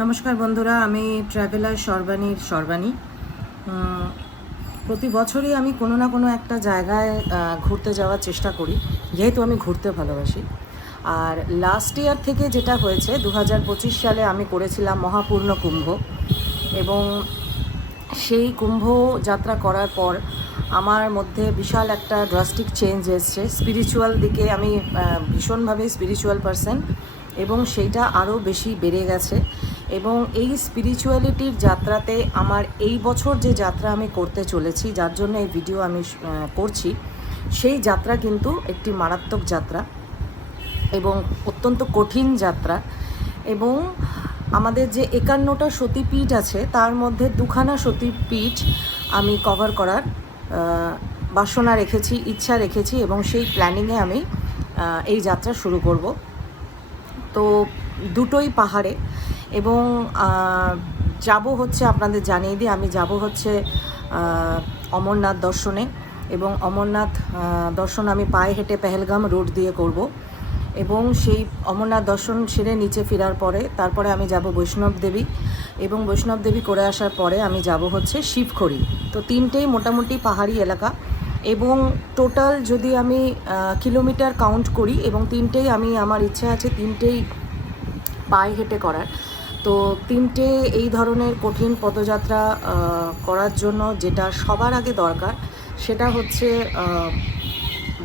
নমস্কার বন্ধুরা, আমি ট্রাভেলার সর্বাণী। প্রতি বছরই আমি কোনো না কোনো একটা জায়গায় ঘুরতে যাওয়ার চেষ্টা করি, যেহেতু আমি ঘুরতে ভালোবাসি। আর লাস্ট ইয়ার থেকে যেটা হয়েছে 2025 সালে আমি করেছিলাম মহাপূর্ণ কুম্ভ, এবং সেই কুম্ভ যাত্রা করার পর আমার মধ্যে বিশাল একটা ড্রাস্টিক চেঞ্জ এসছে। স্পিরিচুয়াল দিকে আমি ভীষণভাবে স্পিরিচুয়াল পারসন, এবং সেইটা আরও বেশি বেড়ে গেছে। এবং এই স্পিরিচুয়ালিটির যাত্রাতে আমার এই বছর যে যাত্রা আমি করতে চলেছি, যার জন্য এই ভিডিও আমি করছি, সেই যাত্রা কিন্তু একটি মারাত্মক যাত্রা এবং অত্যন্ত কঠিন যাত্রা। এবং আমাদের যে 51টা সতীপীঠ আছে, তার মধ্যে 2খানা সতীপীঠ আমি কভার করার বাসনা রেখেছি, ইচ্ছা রেখেছি, এবং সেই প্ল্যানিংয়ে আমি এই যাত্রা শুরু করব। তো দুটোই পাহাড়ে, এবং যাব হচ্ছে, আপনাদের জানিয়ে দিই, আমি যাব হচ্ছে অমরনাথ দর্শনে। এবং অমরনাথ দর্শন আমি পায়ে হেঁটে পেহেলগাম রোড দিয়ে করব। এবং সেই অমরনাথ দর্শন সেরে নিচে ফেরার পরে তারপরে আমি যাব বৈষ্ণব দেবী, এবং বৈষ্ণব দেবী করে আসার পরে আমি যাব হচ্ছে শিবখড়ি। তো তিনটেই মোটামুটি পাহাড়ি এলাকা, এবং টোটাল যদি আমি কিলোমিটার কাউন্ট করি, এবং তিনটেই আমি, আমার ইচ্ছা আছে তিনটেই পায়ে হেঁটে করার। তো তিনটে এই ধরনের কঠিন পদযাত্রা করার জন্য যেটা সবার আগে দরকার, সেটা হচ্ছে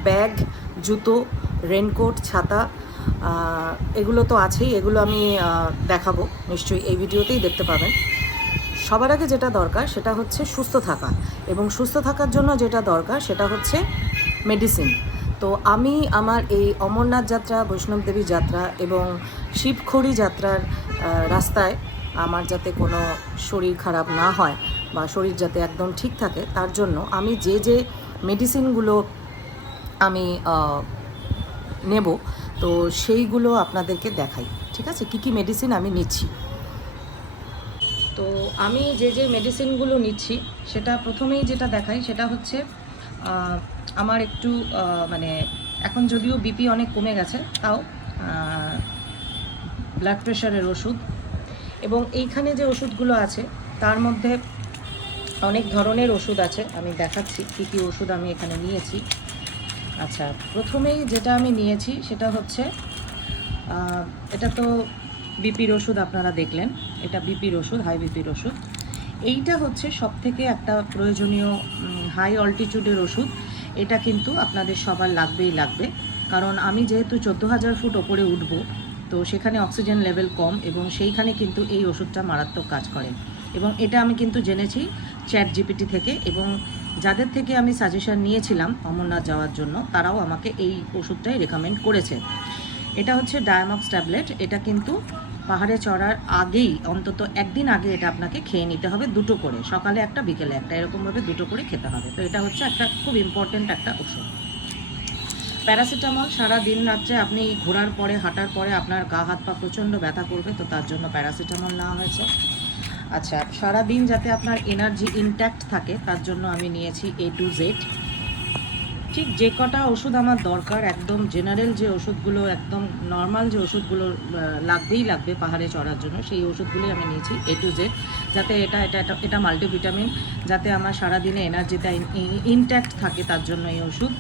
ব্যাগ, জুতো, রেনকোট, ছাতা। এগুলো তো আছেই, এগুলো আমি দেখাবো নিশ্চয়ই, এই ভিডিওতেই দেখতে পাবেন। সবার আগে যেটা দরকার সেটা হচ্ছে সুস্থ থাকা, এবং সুস্থ থাকার জন্য যেটা দরকার সেটা হচ্ছে মেডিসিন। তো আমি আমার এই অমরনাথ যাত্রা, বৈষ্ণব দেবী যাত্রা এবং শিবখড়ি যাত্রার রাস্তায় আমার যাতে কোনো শরীর খারাপ না হয় বা শরীর যাতে একদম ঠিক থাকে, তার জন্য আমি যে যে মেডিসিনগুলো আমি নেব, তো সেইগুলো আপনাদেরকে দেখাই। ঠিক আছে, কী কী মেডিসিন আমি নিচ্ছি। তো আমি যে যে মেডিসিনগুলো নিচ্ছি, সেটা প্রথমেই যেটা দেখাই সেটা হচ্ছে আমার একটু মানে এখন যদিও বিপি অনেক কমে গেছে, তাও ব্লাড প্রেশারের ওষুধ। এবং এইখানে যে ওষুধগুলো আছে তার মধ্যে অনেক ধরনের ওষুধ আছে, আমি দেখাচ্ছি কী কী ওষুধ আমি এখানে নিয়েছি। আচ্ছা, প্রথমেই যেটা আমি নিয়েছি সেটা হচ্ছে, এটা তো বিপির ওষুধ, আপনারা দেখলেন, এটা বিপির ওষুধ, হাই বিপির ওষুধ। এইটা হচ্ছে সবথেকে একটা প্রয়োজনীয় হাই অল্টিটিউডের ওষুধ। এটা কিন্তু আপনাদের সবার লাগবেই লাগবে, কারণ আমি যেহেতু 14,000 ফুট ওপরে উঠব, তো সেখানে অক্সিজেন লেভেল কম, এবং সেইখানে কিন্তু এই ওষুধটা মারাত্মক কাজ করে। এবং এটা আমি কিন্তু জেনেছি চ্যাট জিপিটি থেকে, এবং যাদের থেকে আমি সাজেশন নিয়েছিলাম অমরনাথ যাওয়ার জন্য, তারাও আমাকে এই ওষুধটাই রেকমেন্ড করেছে। এটা হচ্ছে ডায়ামক্স ট্যাবলেট। এটা কিন্তু পাহাড়ে চড়ার আগেই, অন্তত একদিন আগে এটা আপনাকে খেয়ে নিতে হবে, 2টো করে, সকালে একটা বিকেলে একটা, এরকমভাবে 2টো করে খেতে হবে। তো এটা হচ্ছে একটা খুব ইম্পর্ট্যান্ট একটা ওষুধ। প্যারাসিটামল, সারা দিন রাত্রে আপনি ঘোরার পরে, হাঁটার পরে আপনার গা হাত পা প্রচণ্ড ব্যথা করবে, তো তার জন্য প্যারাসিটামল নেওয়া হয়েছে। আচ্ছা, সারাদিন যাতে আপনার এনার্জি ইনট্যাক্ট থাকে, তার জন্য আমি নিয়েছি A to Z। ঠিক যে কটা ওষুধ আমার দরকার, একদম জেনারেল যে ওষুধগুলো, একদম নর্মাল যে ওষুধগুলো লাগবেই লাগবে পাহাড়ে চড়ার জন্য, সেই ওষুধগুলোই আমি নিয়েছি A to Z, যাতে এটা মাল্টিভিটামিন, যাতে আমার সারাদিনে এনার্জিটা ইনট্যাক্ট থাকে, তার জন্য এই ওষুধ।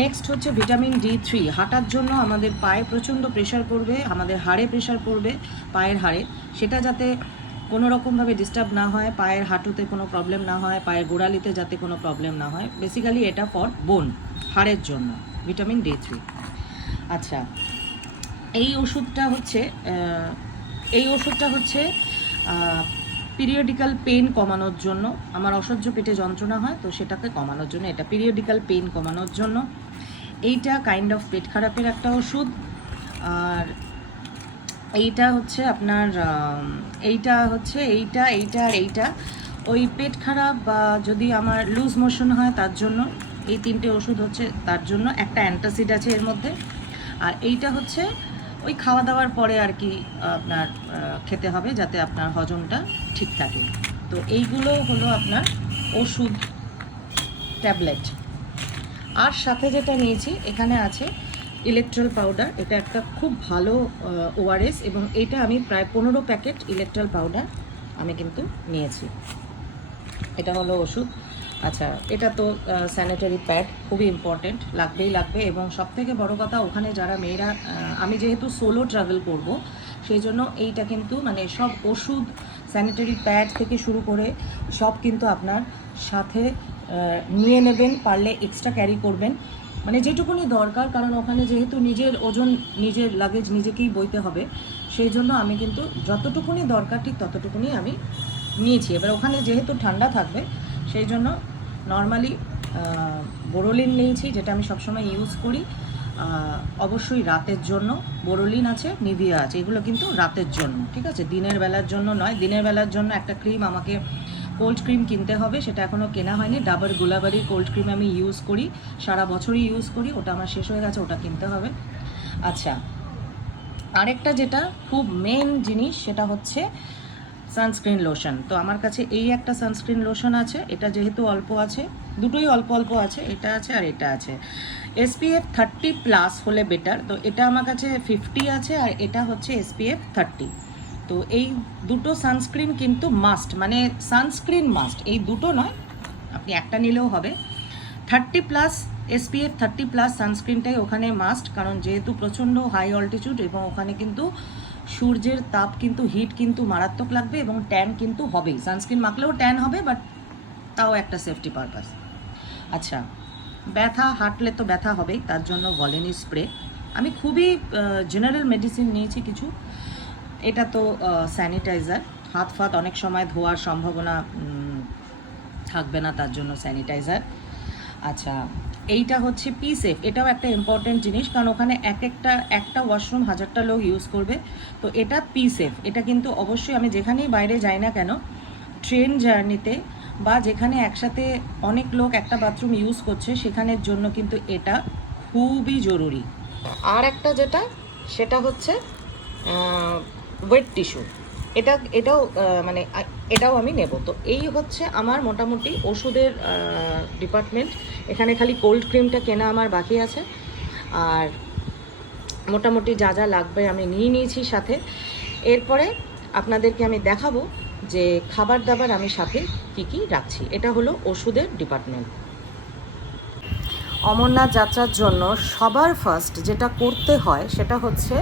নেক্সট হচ্ছে ভিটামিন D3। হাঁটার জন্য আমাদের পায়ে প্রচণ্ড প্রেশার পড়বে, আমাদের হাড়ে প্রেশার পড়বে, পায়ের হাড়ে, সেটা যাতে কোনো রকমভাবে ডিস্টার্ব না হয়, পায়ের হাঁটুতে কোনো প্রবলেম না হয়, পায়ের গোড়ালিতে যাতে কোনো প্রবলেম না হয়। বেসিক্যালি এটা ফর বোন, হাড়ের জন্য ভিটামিন D3। আচ্ছা, এই ওষুধটা হচ্ছে পিরিয়ডিক্যাল পেন কমানোর জন্য। আমার অসহ্য পেটে যন্ত্রণা হয়, তো সেটাকে কমানোর জন্য, এটা পিরিয়ডিক্যাল পেন কমানোর জন্য। এইটা কাইন্ড অফ পেট খারাপের একটা ওষুধ। আর এইটা হচ্ছে আপনার এইটা আর এইটা ওই পেট খারাপ বা যদি আমার লুজ মোশন হয়, তার জন্য এই 3টে ওষুধ হচ্ছে তার জন্য। একটা অ্যান্টাসিড আছে এর মধ্যে। আর এইটা হচ্ছে ওই খাওয়া দাওয়ার পরে আর কি আপনার খেতে হবে, যাতে আপনার হজমটা ঠিক থাকে। তো এইগুলো হলো আপনার ওষুধ, ট্যাবলেট। আর সাথে যেটা নিয়েছি, এখানে আছে ইলেকট্রাল পাউডার, এটা একটা খুব ভালো ওআরএস, এবং এটা আমি প্রায় 15 প্যাকেট ইলেকট্রাল পাউডার আমি কিন্তু নিয়েছি। এটা হলো ওষুধ। আচ্ছা, এটা তো স্যানিটারি প্যাড খুবই ইম্পর্টেন্ট, লাগবেই লাগবে। এবং সবথেকে বড় কথা, ওখানে যারা মেয়েরা, আমি যেহেতু সোলো ট্রাভেল করব, সেই জন্য এইটা কিন্তু মানে সব ওষুধ, স্যানিটারি প্যাড থেকে শুরু করে সব কিন্তু আপনার সাথে নিয়ে নেবেন, পারলে এক্সট্রা ক্যারি করবেন, মানে যেটুকুনি দরকার। কারণ ওখানে যেহেতু নিজের ওজন, নিজের লাগেজ নিজেকেই বইতে হবে, সেই জন্য আমি কিন্তু যতটুকুনি দরকার ঠিক ততটুকুনি আমি নিয়েছি। এবার ওখানে যেহেতু ঠান্ডা থাকবে, সেই জন্য নর্মালি বোরোলিন নিয়েছি, যেটা আমি সবসময় ইউজ করি। অবশ্যই রাতের জন্য বোরোলিন আছে, নিভিয়া আছে, এগুলো কিন্তু রাতের জন্য, ঠিক আছে, দিনের বেলার জন্য নয়। দিনের বেলার জন্য একটা ক্রিম আমাকে কোল্ড ক্রিম কিনতে হবে, সেটা এখনও কেনা হয়নি। ডাবর গুলাবারির কোল্ড ক্রিম আমি ইউজ করি, সারা বছরই ইউজ করি, ওটা আমার শেষ হয়ে গেছে, ওটা কিনতে হবে। আচ্ছা, আরেকটা যেটা খুব মেন জিনিস, সেটা হচ্ছে সানস্ক্রিন লোশন। তো আমার কাছে এই একটা সানস্ক্রিন লোশন আছে, এটা যেহেতু অল্প আছে, দুটোই অল্প অল্প আছে, এটা আছে আর এটা আছে। SPF 30+ হলে বেটার, তো এটা আমার কাছে 50 আছে, আর এটা হচ্ছে SPF 30। তো এই দুটো সানস্ক্রিন কিন্তু মাস্ট, মানে সানস্ক্রিন মাস্ট, এই দুটো নয়, আপনি একটা নিলেও হবে। 30+, SPF 30+ সানস্ক্রিনটাই ওখানে মাস্ট, কারণ যেহেতু প্রচণ্ড হাই অল্টিটিউড, এবং ওখানে কিন্তু সূর্যের তাপ কিন্তু, হিট কিন্তু মারাত্মক লাগবে, এবং ট্যান কিন্তু হবেই। সানস্ক্রিন মাখলেও ট্যান হবে, বাট তাও একটা সেফটি পারপাস। আচ্ছা, ব্যথা, হাঁটলে তো ব্যথা হবেই, তার জন্য ভলিনি স্প্রে। আমি খুবই জেনারেল মেডিসিন নিয়েছি কিছু। এটা তো স্যানিটাইজার, হাত ফাত অনেক সময় ধোয়ার সম্ভাবনা থাকবে না, তার জন্য স্যানিটাইজার। আচ্ছা, এইটা হচ্ছে পিসেফ, এটাও একটা ইম্পর্টেন্ট জিনিস, কারণ ওখানে একটা ওয়াশরুম 1000টা লোক ইউজ করবে। তো এটা পিসেফ, এটা কিন্তু অবশ্যই আমি যেখানেই বাইরে যাই না কেন, ট্রেন জার্নিতে বা যেখানে একসাথে অনেক লোক একটা বাথরুম ইউজ করছে, সেখানের জন্য কিন্তু এটা খুবই জরুরি। আর একটা যেটা, সেটা হচ্ছে ওয়েট টিস্যু, এটাও মানে এটাও আমি নেব। তো এই হচ্ছে আমার মোটামুটি ওষুধের ডিপার্টমেন্ট। এখানে খালি কোল্ড ক্রিমটা কেনা আমার বাকি আছে, আর মোটামুটি যা যা লাগবে আমি নিয়ে নিয়েছি সাথে। এরপরে আপনাদেরকে আমি দেখাবো যে খাবার দাবার আমি সাথে কি কি রাখছি। এটা হলো ওষুধের ডিপার্টমেন্ট। অমরনাথ যাত্রার জন্য সবার ফার্স্ট যেটা করতে হয়, সেটা হচ্ছে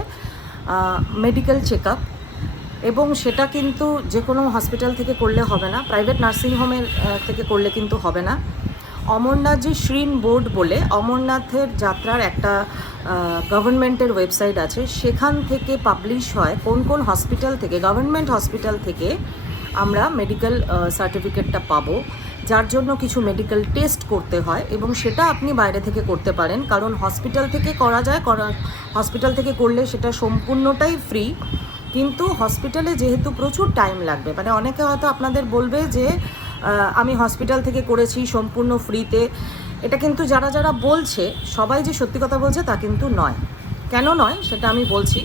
মেডিকেল চেক আপ, এবং সেটা কিন্তু যে কোনো হসপিটাল থেকে করলে হবে না, প্রাইভেট নার্সিংহোমের থেকে করলে কিন্তু হবে না। অমরনাথ যে শ্রীন বোর্ড বলে অমরনাথের যাত্রার একটা গভর্নমেন্টের ওয়েবসাইট আছে, সেখান থেকে পাবলিশ হয় কোন কোন হসপিটাল থেকে, গভর্নমেন্ট হসপিটাল থেকে আমরা মেডিকেল সার্টিফিকেটটা পাবো, যার জন্য কিছু মেডিকেল টেস্ট করতে হয়, এবং সেটা আপনি বাইরে থেকে করতে পারেন, কারণ হসপিটাল থেকে করা যায়, হসপিটাল থেকে করলে সেটা সম্পূর্ণটাই ফ্রি। কিন্তু হসপিটালে যেহেতু প্রচুর টাইম লাগবে, মানে অনেকে হয়তো আপনাদের বলবে যে আমি হসপিটাল থেকে করেছি সম্পূর্ণ ফ্রিতে, এটা কিন্তু যারা যারা বলছে সবাই যে সত্যি কথা বলছে তা কিন্তু নয়। কেন নয় সেটা আমি বলছি।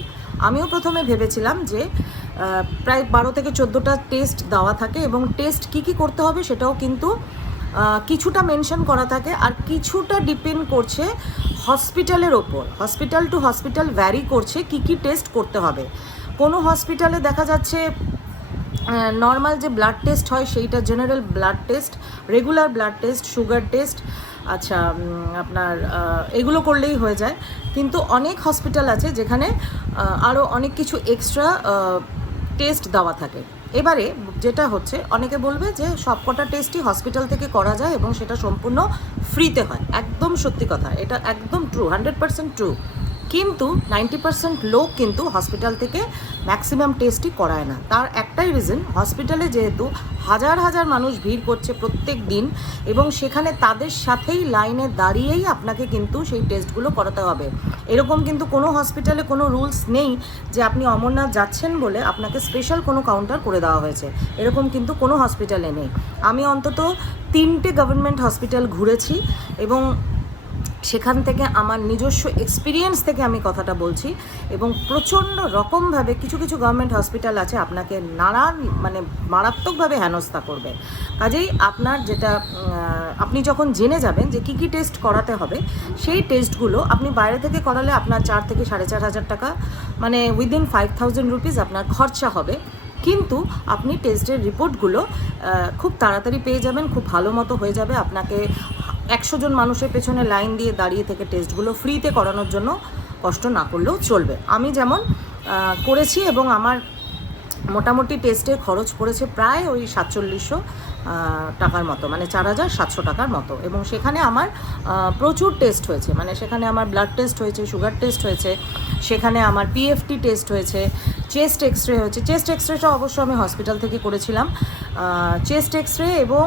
আমিও প্রথমে ভেবেছিলাম যে প্রায় 12 থেকে 14টা টেস্ট দেওয়া থাকে, এবং টেস্ট কি কি করতে হবে সেটাও কিন্তু কিছুটা মেনশন করা থাকে, আর কিছুটা ডিপেন্ড করছে হসপিটালের ওপর, হসপিটাল টু হসপিটাল ভ্যারি করছে কি কি টেস্ট করতে হবে। কোনো হসপিটালে দেখা যাচ্ছে নর্মাল যে ব্লাড টেস্ট হয় সেইটা general blood test, regular blood test, sugar test, আচ্ছা আপনার এগুলো করলেই হয়ে যায়। কিন্তু অনেক হসপিটাল আছে যেখানে আরও অনেক কিছু এক্সট্রা টেস্ট দেওয়া থাকে। এবারে যেটা হচ্ছে, অনেকে বলবে যে সবকটা টেস্টই হসপিটাল থেকে করা যায় এবং সেটা সম্পূর্ণ ফ্রিতে হয়। একদম সত্যি কথা, এটা একদম ট্রু, 100% ট্রু। কিন্তু 90% লোক কিন্তু হসপিটাল থেকে ম্যাক্সিমাম টেস্টই করায় না। তার একটাই রিজন, হসপিটালে যেহেতু হাজার হাজার মানুষ ভিড় করছে প্রত্যেক দিন, এবং সেখানে তাদের সাথেই লাইনে দাঁড়িয়েই আপনাকে কিন্তু সেই টেস্টগুলো করাতে হবে। এরকম কিন্তু কোনো হসপিটালে কোনো রুলস নেই যে আপনি অমরনাথ যাচ্ছেন বলে আপনাকে স্পেশাল কোনো কাউন্টার করে দেওয়া হয়েছে, এরকম কিন্তু কোনো হসপিটালে নেই। আমি অন্তত 3টে গভর্নমেন্ট হসপিটাল ঘুরেছি, এবং সেখান থেকে আমার নিজস্ব এক্সপিরিয়েন্স থেকে আমি কথাটা বলছি, এবং প্রচণ্ড রকমভাবে কিছু কিছু গভর্নমেন্ট হসপিটাল আছে আপনাকে মানে মারাত্মকভাবে হেনস্থা করবে। কাজেই আপনার যেটা আপনি যখন জেনে যাবেন যে কী কী টেস্ট করাতে হবে, সেই টেস্টগুলো আপনি বাইরে থেকে করালে আপনার 4 থেকে 4,500 টাকা, মানে উইদিন 5,000 রুপিস আপনার খরচা হবে। কিন্তু আপনি টেস্টের রিপোর্টগুলো খুব তাড়াতাড়ি পেয়ে যাবেন, খুব ভালো মতো হয়ে যাবে। আপনাকে 100 জন মানুষের পেছনে লাইন দিয়ে দাঁড়িয়ে থেকে টেস্টগুলো ফ্রিতে করানোর জন্য কষ্ট না করলেও চলবে। আমি যেমন করেছি, এবং আমার মোটামুটি টেস্টের খরচ পড়েছে প্রায় ওই 4700 টাকার মতো, মানে 4,700 টাকার মতো। এবং সেখানে আমার প্রচুর টেস্ট হয়েছে, মানে সেখানে আমার ব্লাড টেস্ট হয়েছে, সুগার টেস্ট হয়েছে, সেখানে আমার পিএফটি টেস্ট হয়েছে, চেস্ট এক্সরে হয়েছে। চেস্ট এক্সরেটা অবশ্য আমি হসপিটাল থেকে করেছিলাম, চেস্ট এক্সরে, এবং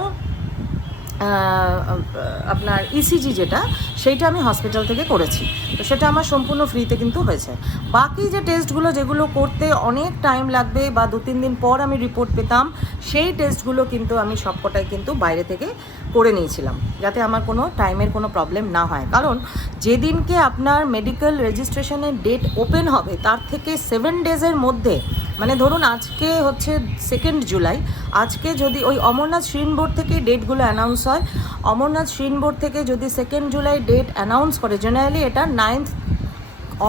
আপনার ইসিজি যেটা, সেইটা আমি হসপিটাল থেকে করেছি। তো সেটা আমার সম্পূর্ণ ফ্রিতে কিন্তু হয়েছে। বাকি যে টেস্টগুলো যেগুলো করতে অনেক টাইম লাগবে বা 2-3 দিন পর আমি রিপোর্ট পেতাম, সেই টেস্টগুলো কিন্তু আমি সবকটাই কিন্তু বাইরে থেকে করে নিয়েছিলাম, যাতে আমার কোনো টাইমের কোনো প্রবলেম না হয়। কারণ যেদিনকে আপনার মেডিকেল রেজিস্ট্রেশনের ডেট ওপেন হবে তার থেকে 7 ডেজের মধ্যে, মানে ধরুন আজকে হচ্ছে 2 জুলাই, আজকে যদি ওই অমরনাথ শ্রীন বোর্ড থেকে ডেটগুলো অ্যানাউন্স হয়, অমরনাথ শ্রীন বোর্ড থেকে যদি 2 জুলাই ডেট অ্যানাউন্স করে, জেনারেলি এটা 9th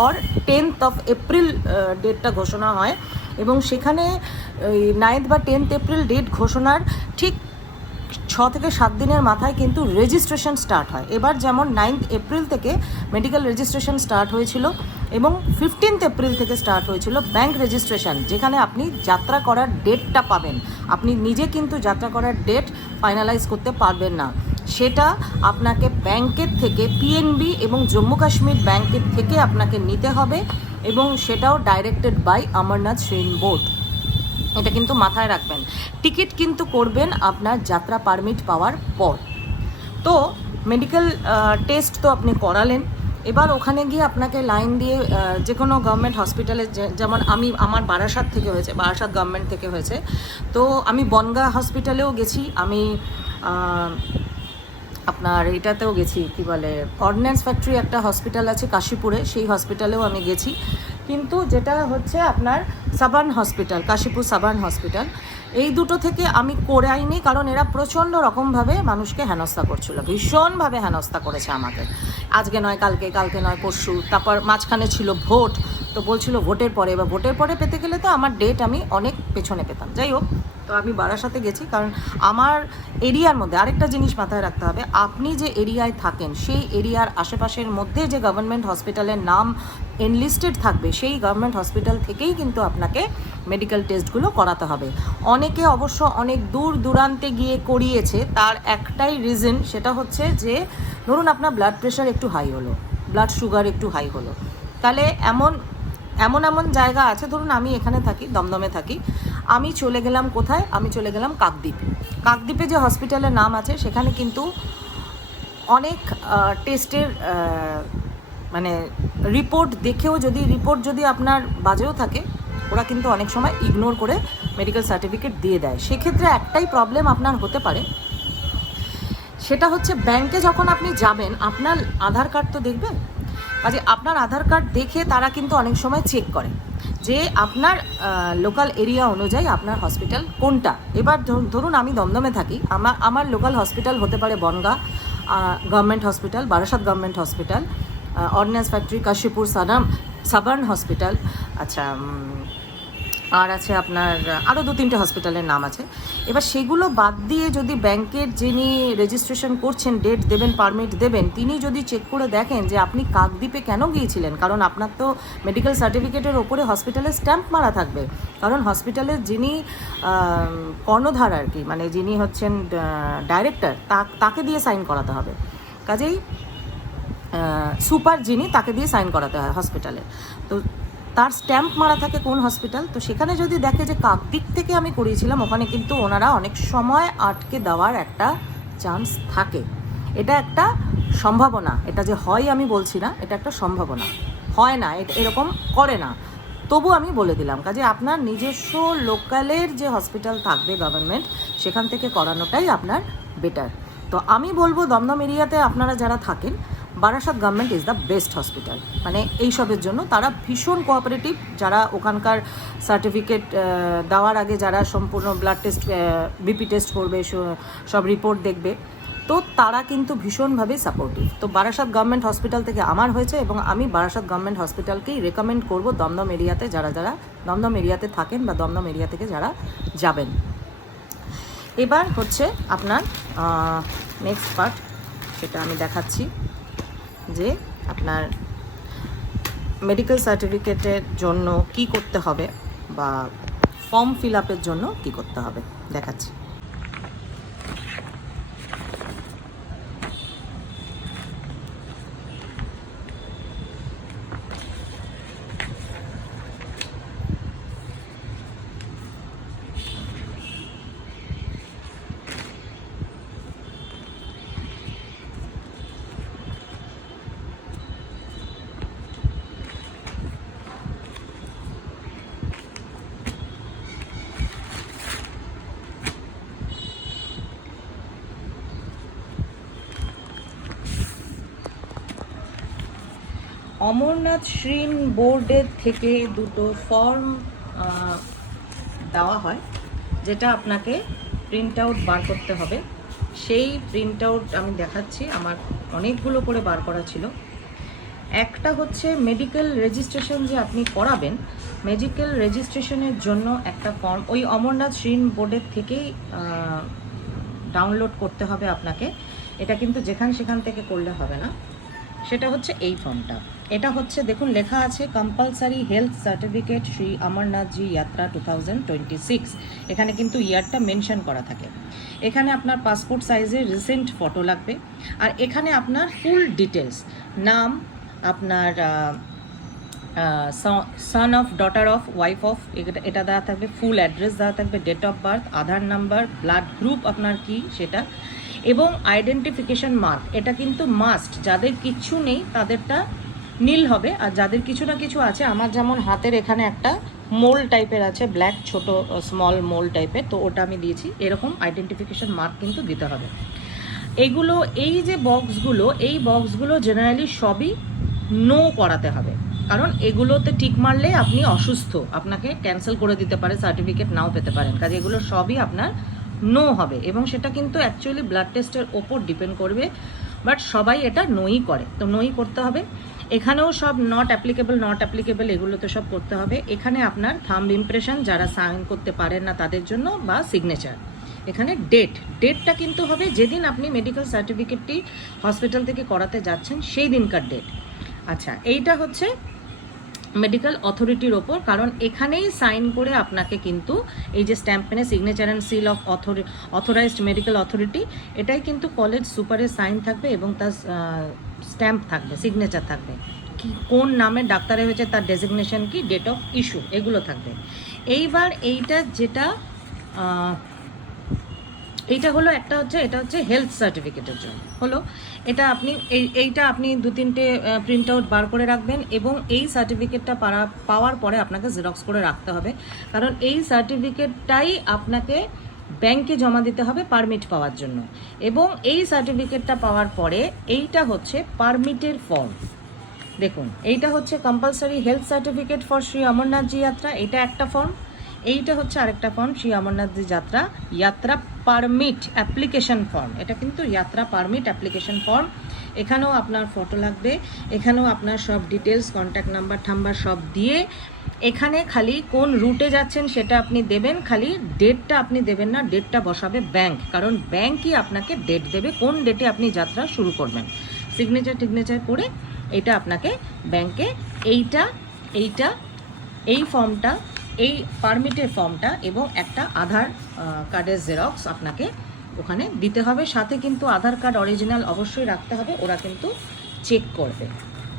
or 10th of April ডেটটা ঘোষণা হয়, এবং সেখানে ওই 9th বা 10th এপ্রিল ডেট ঘোষণার ঠিক 6 থেকে 7 দিনের মাথায় কিন্তু রেজিস্ট্রেশন স্টার্ট হয়। এবার যেমন 9th এপ্রিল থেকে মেডিকেল রেজিস্ট্রেশন স্টার্ট হয়েছিল, এবং 15th এপ্রিল থেকে স্টার্ট হয়েছিল ব্যাংক রেজিস্ট্রেশন, যেখানে আপনি যাত্রা করার ডেটটা পাবেন। আপনি নিজে কিন্তু যাত্রা করার ডেট ফাইনালাইজ করতে পারবেন না, সেটা আপনাকে ব্যাংকের থেকে, পিএনবি এবং জম্মু কাশ্মীর ব্যাংকের থেকে আপনাকে নিতে হবে, এবং সেটাও ডাইরেক্টেড বাই অমরনাথ শ্রীন বোর্ড। এটা কিন্তু মাথায় রাখবেন। টিকিট কিন্তু করবেন আপনার যাত্রা পারমিট পাওয়ার পর। তো মেডিকেল টেস্ট তো আপনি করালেন, এবার ওখানে গিয়ে আপনাকে লাইন দিয়ে যে কোনো গভর্নমেন্ট হসপিটালে, যেমন আমার বারাসাত থেকে হয়েছে, বারাসাত গভর্নমেন্ট থেকে হয়েছে, তো আমি বনগা হসপিটালেও গেছি, আমি আপনার এটাতেও গেছি, কি বলে, অর্ডিন্যান্স ফ্যাক্টরি একটা হসপিটাল আছে কাশীপুরে, সেই হসপিটালেও আমি গেছি। কিন্তু যেটা হচ্ছে আপনার সাবান হসপিটাল, কাশীপুর সাবান হসপিটাল, এই দুটো থেকে আমি করাইনি, কারণ এরা প্রচণ্ড রকমভাবে মানুষকে হেনস্থা করছিল, ভীষণভাবে হেনস্থা করেছে আমাকে। আজকে নয় কালকে, কালকে নয় পরশু, তারপর মাঝখানে ছিল ভোট, তো বলছিল ভোটের পরে, এবার ভোটের পরে পেতে গেলে তো আমার ডেট আমি অনেক পেছনে পেতাম। যাই হোক, তো আমি বারাসাতে গেছি, কারণ আমার এরিয়ার মধ্যে আরেকটা জিনিস মাথায় রাখতে হবে, আপনি যে এরিয়ায় থাকেন সেই এরিয়ার আশেপাশের মধ্যে যে গভর্নমেন্ট হসপিটালের নাম এনলিস্টেড থাকবে, সেই গভর্নমেন্ট হসপিটাল থেকেই কিন্তু আপনাকে মেডিকেল টেস্টগুলো করাতে হবে। অনেকে অবশ্য অনেক দূর দূরান্তে গিয়ে করিয়েছে, তার একটাই রিজন, সেটা হচ্ছে যে ধরুন আপনার ব্লাড প্রেশার একটু হাই হলো, ব্লাড সুগার একটু হাই হলো, তাহলে এমন জায়গা আছে, ধরুন আমি এখানে থাকি, দমদমে থাকি, আমি চলে গেলাম কোথায়, আমি চলে গেলাম কাকদ্বীপে। কাকদ্বীপে যে হসপিটালের নাম আছে, সেখানে কিন্তু অনেক টেস্টের মানে রিপোর্ট দেখেও, রিপোর্ট যদি আপনার বাজেও থাকে, ওরা কিন্তু অনেক সময় ইগনোর করে মেডিকেল সার্টিফিকেট দিয়ে দেয়। সেক্ষেত্রে একটাই প্রবলেম আপনার হতে পারে, সেটা হচ্ছে ব্যাংকে যখন আপনি যাবেন, আপনার আধার কার্ড তো দেখবেন, কাজে আপনার আধার কার্ড দেখে তারা কিন্তু অনেক সময় চেক করে যে আপনার লোকাল এরিয়া অনুযায়ী আপনার হসপিটাল কোনটা। এবার ধরুন আমি দমদমে থাকি, আমার লোকাল হসপিটাল হতে পারে Bangaon government hospital, Barasat government hospital, ordnance factory, Cossipore suburban hospital, আচ্ছা, আর আছে আপনার আরও 2-3টে হসপিটালের নাম আছে। এবার সেগুলো বাদ দিয়ে যদি ব্যাংকের যিনি রেজিস্ট্রেশন করছেন, ডেট দেবেন, পারমিট দেবেন, তিনি যদি চেক করে দেখেন যে আপনি কাকদ্বীপে কেন গিয়েছিলেন, কারণ আপনার তো মেডিকেল সার্টিফিকেটের ওপরে হসপিটালের স্ট্যাম্প মারা থাকবে, কারণ হসপিটালের যিনি কর্ণধার আর কি, মানে যিনি হচ্ছেন ডাইরেক্টর, তাকে দিয়ে সাইন করাতে হবে। কাজেই সুপার যিনি, তাকে দিয়ে সাইন করাতে হয় হসপিটালে, তো তার স্ট্যাম্প মারা থাকে কোন হসপিটাল। তো সেখানে যদি দেখে যে কাকদ্বীপ থেকে আমি করিয়েছিলাম, ওখানে কিন্তু ওনারা অনেক সময় আটকে দেওয়ার একটা চান্স থাকে। এটা একটা সম্ভাবনা, এটা যে হয় আমি বলছি না, এটা একটা সম্ভাবনা, হয় না, এটা এরকম করে না, তবু আমি বলে দিলাম। কাজে আপনার নিজস্ব লোকালের যে হসপিটাল থাকবে গভর্নমেন্ট, সেখান থেকে করানোটাই আপনার বেটার। তো আমি বলবো দমদম এরিয়াতে আপনারা যারা থাকেন, Barasat government is the best hospital, মানে এইসবের জন্য তারা ভীষণ কোঅপারেটিভ। যারা ওখানকার সার্টিফিকেট দেওয়ার আগে যারা সম্পূর্ণ ব্লাড টেস্ট, বিপি টেস্ট করবে, সব রিপোর্ট দেখবে, তো তারা কিন্তু ভীষণভাবে সাপোর্টিভ। তো বারাসাত গভর্নমেন্ট হসপিটাল থেকে আমার হয়েছে, এবং আমি বারাসাত গভর্নমেন্ট হসপিটালকেই রেকমেন্ড করব দমদম এরিয়াতে যারা দমদম এরিয়াতে থাকেন বা দমদম এরিয়া থেকে যারা যাবেন। এবার হচ্ছে আপনার নেক্সট পার্ট, সেটা আমি দেখাচ্ছি যে আপনার মেডিকেল সার্টিফিকেটের জন্য কি করতে হবে বা ফর্ম ফিল আপের জন্য কি করতে হবে দেখাচ্ছি। অমরনাথ শ্রীন বোর্ডের থেকে দুটো ফর্ম দেওয়া হয়, যেটা আপনাকে প্রিন্ট আউট বার করতে হবে। সেই প্রিন্ট আউট আমি দেখাচ্ছি, আমার অনেকগুলো করে বার করা ছিল। একটা হচ্ছে মেডিকেল রেজিস্ট্রেশন যে আপনি করাবেন, মেডিকেল রেজিস্ট্রেশনের জন্য একটা ফর্ম ওই অমরনাথ শ্রীন বোর্ডের থেকেই ডাউনলোড করতে হবে আপনাকে। এটা কিন্তু সেখান থেকে করলে হবে না, সেটা হচ্ছে এই ফর্মটা। এটা হচ্ছে দেখুন লেখা আছে compulsory health certificate Shri Amarnathji যাত্রা 2026। এখানে কিন্তু ইয়ারটা মেনশন করা থাকে। এখানে আপনার পাসপোর্ট সাইজের রিসেন্ট ফটো লাগবে, আর এখানে আপনার ফুল ডিটেলস, নাম, আপনার son of, daughter of, wife of, এটা দেওয়া থাকবে, ফুল অ্যাড্রেস দেওয়া থাকবে, date of birth, Aadhaar number, blood group আপনার কি সেটা, এবং আইডেন্টিফিকেশন মার্ক। এটা কিন্তু মাস্ট, যাদের কিচ্ছু নেই তাদেরটা নীল হবে, আর যাদের কিছু না কিছু আছে, আমার যেমন হাতের এখানে একটা মোল টাইপের আছে, ব্ল্যাক ছোট স্মল মোল টাইপের, তো ওটা আমি দিয়েছি। এরকম আইডেন্টিফিকেশন মার্ক কিন্তু দিতে হবে। এইগুলো, এই যে বক্সগুলো, এই বক্সগুলো জেনারেলি সবই নো করাতে হবে, কারণ এগুলোতে টিক মারলে আপনি অসুস্থ, আপনাকে ক্যান্সেল করে দিতে পারে, সার্টিফিকেট নাও পেতে পারেন। কাজে এগুলো সবই আপনার নো হবে, এবং সেটা কিন্তু অ্যাকচুয়ালি ব্লাড টেস্টের ওপর ডিপেন্ড করবে, বাট সবাই এটা নোই করে, তো নোই করতে হবে। এখানেও সব নট অ্যাপ্লিকেবল এগুলো তো সব করতে হবে। এখানে আপনার থাম্ব ইমপ্রেশন, যারা সাইন করতে পারেন না তাদের জন্য, বা সিগনেচার। এখানে ডেটটা কিন্তু হবে যেদিন আপনি মেডিকেল সার্টিফিকেটটি হসপিটাল থেকে করাতে যাচ্ছেন সেই দিনকার ডেট। আচ্ছা, এইটা হচ্ছে মেডিকেল অথরিটির ওপর, কারণ এখানেই সাইন করে আপনাকে কিন্তু এই যে স্ট্যাম্প পেনে signature and seal of authorised medical authority, এটাই কিন্তু কলেজ সুপারের সাইন থাকবে, এবং তার স্ট্যাম্প থাকবে, সিগনেচার থাকবে, কি কোন নামে ডাক্তারে হয়েছে, তার ডেজিগনেশন কি, ডেট অফ ইস্যু, এগুলো থাকবে। এইবার এইটা যেটা এইটা হলো একটা হচ্ছে, এটা হচ্ছে হেলথ সার্টিফিকেটের জন্য হলো। এটা আপনি এইটা আপনি 2-3টে প্রিন্ট আউট বার করে রাখবেন, এবং এই সার্টিফিকেটটা পাওয়ার পরে আপনাকে জেরক্স করে রাখতে হবে, কারণ এই সার্টিফিকেটটাই আপনাকে ব্যাংকে জমা দিতে হবে পারমিট পাওয়ার জন্য। এবং এই সার্টিফিকেটটা পাওয়ার পরে এইটা হচ্ছে পারমিটের ফর্ম। দেখুন, এইটা হচ্ছে compulsory health certificate for Shri Amarnathji যাত্রা, এটা একটা ফর্ম। এইটা হচ্ছে আরেকটা ফর্ম, শ্রী অমরনাথজি যাত্রা পারমিট অ্যাপ্লিকেশন ফর্ম। এটা কিন্তু যাত্রা পারমিট অ্যাপ্লিকেশন ফর্ম। এখানেও আপনার ফটো লাগবে, এখানেও আপনার সব ডিটেলস, কন্ট্যাক্ট নাম্বার ঠাম্বার সব দিয়ে, এখানে খালি কোন রুটে যাচ্ছেন সেটা আপনি দেবেন, খালি ডেটটা আপনি দেবেন না, ডেটটা বসাবে ব্যাংক, কারণ ব্যাংকই আপনাকে ডেট দেবে কোন ডেটে আপনি যাত্রা শুরু করবেন। সিগনেচার করে এটা আপনাকে ব্যাংকে এই ফর্মটা, এই পারমিটের ফর্মটা এবং একটা আধার কার্ডের জেরক্স আপনাকে ওখানে দিতে হবে। সাথে কিন্তু আধার কার্ড অরিজিনাল অবশ্যই রাখতে হবে, ওরা কিন্তু চেক করবে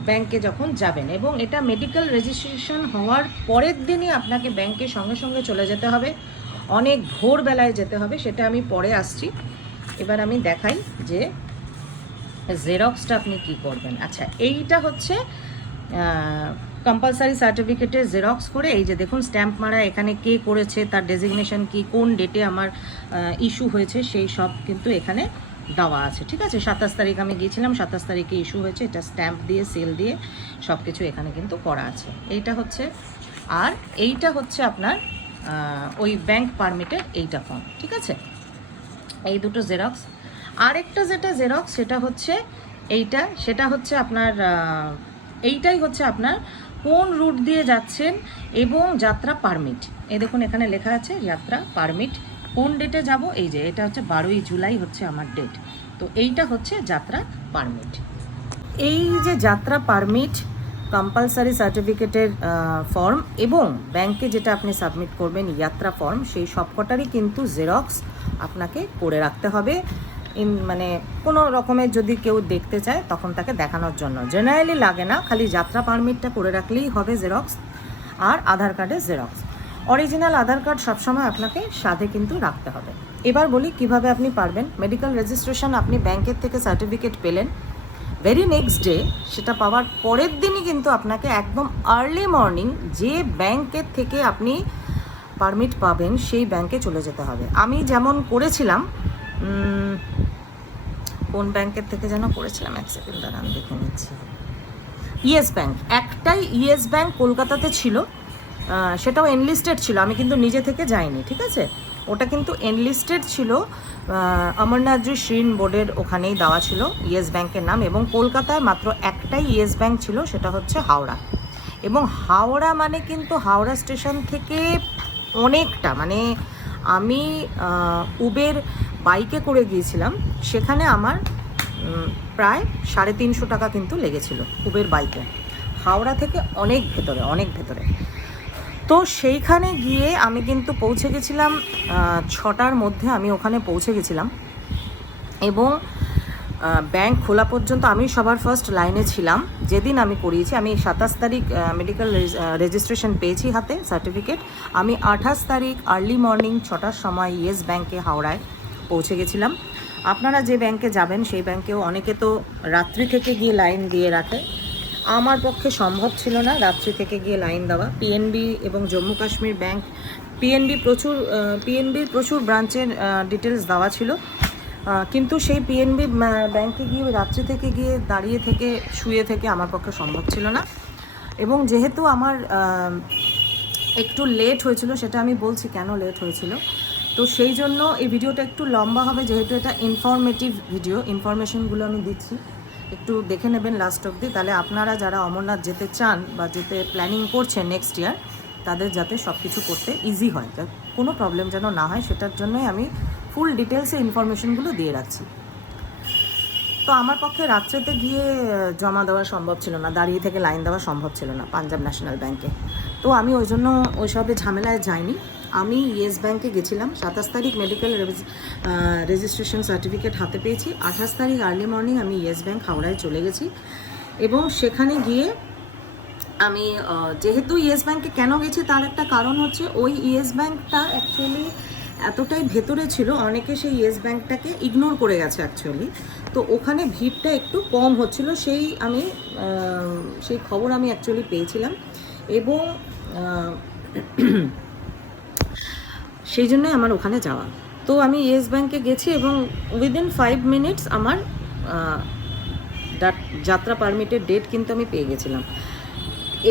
ব্যাংকে যখন যাবেন। এবং এটা মেডিকেল রেজিস্ট্রেশন হওয়ার পরের দিনই আপনাকে ব্যাংকে সঙ্গে সঙ্গে চলে যেতে হবে, অনেক ভোরবেলায় যেতে হবে, সেটা আমি পরে আসছি। এবার আমি দেখাই যে জেরক্সটা আপনি কি করবেন। আচ্ছা, এইটা হচ্ছে কম্পালসারি সার্টিফিকেটের জেরক্স করে, এই যে দেখুন স্ট্যাম্প মারা, এখানে কে করেছে, তার ডেজিগনেশন কি, কোন ডেটে আমার ইস্যু হয়েছে, সেই সব কিন্তু এখানে দেওয়া আছে, ঠিক আছে। 27 তারিখ আমি গিয়েছিলাম, 27 তারিখে ইস্যু হয়েছে, এটা স্ট্যাম্প দিয়ে সিল দিয়ে সব কিছু এখানে কিন্তু করা আছে। এইটা হচ্ছে, আর এইটা হচ্ছে আপনার ওই ব্যাংক পারমিটের এইটা ফর্ম, ঠিক আছে। এই দুটো জেরক্স। আরেকটা যেটা জেরক্স সেটা হচ্ছে এইটা, সেটা হচ্ছে আপনার এইটাই হচ্ছে আপনার কোন রুট দিয়ে যাচ্ছেন এবং যাত্রা পারমিট। এই দেখুন এখানে লেখা আছে যাত্রা পারমিট, কোন ডেটে যাব, এই যে এটা হচ্ছে 12ই জুলাই হচ্ছে আমার ডেট। তো এইটা হচ্ছে যাত্রা পারমিট। এই যে যাত্রা পারমিট, কম্পালসারি সার্টিফিকেটের ফর্ম এবং ব্যাংকে যেটা আপনি সাবমিট করবেন যাত্রা ফর্ম, সেই সবকটারই কিন্তু জেরক্স আপনাকে করে রাখতে হবে। মানে কোনো রকমের যদি কেউ দেখতে চায় তখন তাকে দেখানোর জন্য। জেনারেলি লাগে না, খালি যাত্রা পারমিটটা করে রাখলেই হবে জেরক্স, আর আধার কার্ডের জেরক্স। অরিজিনাল আধার কার্ড সবসময় আপনাকে সাথে কিন্তু রাখতে হবে। এবার বলি কিভাবে আপনি পারবেন। মেডিকেল রেজিস্ট্রেশন আপনি ব্যাংকের থেকে সার্টিফিকেট পেলেন, ভেরি নেক্সট ডে, সেটা পাওয়ার পরের দিনই কিন্তু আপনাকে একদম আর্লি মর্নিং যে ব্যাংকের থেকে আপনি পারমিট পাবেন সেই ব্যাংকে চলে যেতে হবে। আমি যেমন করেছিলাম, কোন ব্যাংকের থেকে যেন করেছিলাম, এক সেকেন্ড দাঁড়ান দেখে নিচ্ছি। ইয়েস ব্যাংক, একটাই ইয়েস ব্যাংক কলকাতাতে ছিল, সেটাও এনলিস্টেড ছিল, আমি কিন্তু নিজে থেকে যাইনি, ঠিক আছে। ওটা কিন্তু এনলিস্টেড ছিল, অমরনাথজি শ্রীন বোর্ডের ওখানেই দেওয়া ছিল ইয়েস ব্যাংকের নাম। এবং কলকাতায় মাত্র একটাই ইয়েস ব্যাংক ছিল, সেটা হচ্ছে হাওড়া। এবং হাওড়া মানে কিন্তু হাওড়া স্টেশন থেকে অনেকটা, মানে আমি উবের বাইকে করে গিয়েছিলাম, সেখানে আমার প্রায় 350 টাকা কিন্তু লেগেছিল উবের বাইকে, হাওড়া থেকে অনেক ভেতরে, অনেক ভেতরে। তো সেইখানে গিয়ে আমি কিন্তু পৌঁছে গেছিলাম 6টার মধ্যে, আমি ওখানে পৌঁছে গেছিলাম। এবং ব্যাংক খোলা পর্যন্ত আমি সবার ফার্স্ট লাইনে ছিলাম। যেদিন আমি করিয়েছি, আমি 27 তারিখ মেডিকেল রেজিস্ট্রেশন পেয়েছি হাতে সার্টিফিকেট, আমি 28 তারিখ আর্লি মর্নিং 6টার সময় ইয়েস ব্যাংকে হাওড়ায় পৌঁছে গেছিলাম। আপনারা যে ব্যাংকে যাবেন সেই ব্যাংকেও অনেকে তো রাত্রি থেকে গিয়ে লাইন দিয়ে রাখে, আমার পক্ষে সম্ভব ছিল না রাত্রি থেকে গিয়ে লাইন দেওয়া। পিএনবি এবং জম্মু কাশ্মীর ব্যাংক, পিএনবির প্রচুর ব্রাঞ্চের ডিটেলস দেওয়া ছিল, কিন্তু সেই পিএনবি ব্যাংকে গিয়ে রাত্রি থেকে গিয়ে দাঁড়িয়ে থেকে শুয়ে থেকে আমার পক্ষে সম্ভব ছিল না। এবং যেহেতু আমার একটু লেট হয়েছিল, সেটা আমি বলছি কেন লেট হয়েছিল। তো সেই জন্য এই ভিডিওটা একটু লম্বা হবে, যেহেতু এটা ইনফরমেটিভ ভিডিও, ইনফরমেশনগুলো আমি দিচ্ছি, একটু দেখে নেবেন লাস্ট অবধি, তাহলে আপনারা যারা অমরনাথ যেতে চান বা যেতে প্ল্যানিং করছেন নেক্সট ইয়ার, তাদের যাতে সব কিছু করতে ইজি হয়, কোনো প্রবলেম যেন না হয়, সেটার জন্যই আমি ফুল ডিটেলসে ইনফরমেশনগুলো দিয়ে রাখছি। তো আমার পক্ষে রাত্রেতে গিয়ে জমা দেওয়া সম্ভব ছিল না, দাঁড়িয়ে থেকে লাইন দেওয়া সম্ভব ছিল না পাঞ্জাব ন্যাশনাল ব্যাংকে। তো আমি ওই জন্য ওইসবে ঝামেলায় যাইনি, আমি ইয়েস ব্যাংকে গেছিলাম। 27 তারিখ মেডিকেল রেজিস্ট্রেশন সার্টিফিকেট হাতে পেয়েছি, 28 তারিখ আর্লি মর্নিং আমি ইয়েস ব্যাংক হাওড়ায় চলে গেছি। এবং সেখানে গিয়ে আমি যেহেতু ইয়েস ব্যাংকে কেন গেছি তার একটা কারণ হচ্ছে, ওই ইয়েস ব্যাংকটা অ্যাকচুয়ালি এতটাই ভেতরে ছিল, অনেকে সেই ইয়েস ব্যাংকটাকে ইগনোর করে গেছে অ্যাকচুয়ালি। তো ওখানে ভিড়টা একটু কম হচ্ছিল, সেই খবর আমি অ্যাকচুয়ালি পেয়েছিলাম। এবং সেই জন্যই আমার ওখানে যাওয়া। তো আমি ইয়েস ব্যাংকে গেছি এবং উইদিন 5 মিনিটস আমার যাত্রা পারমিটের ডেট কিন্তু আমি পেয়ে গেছিলাম।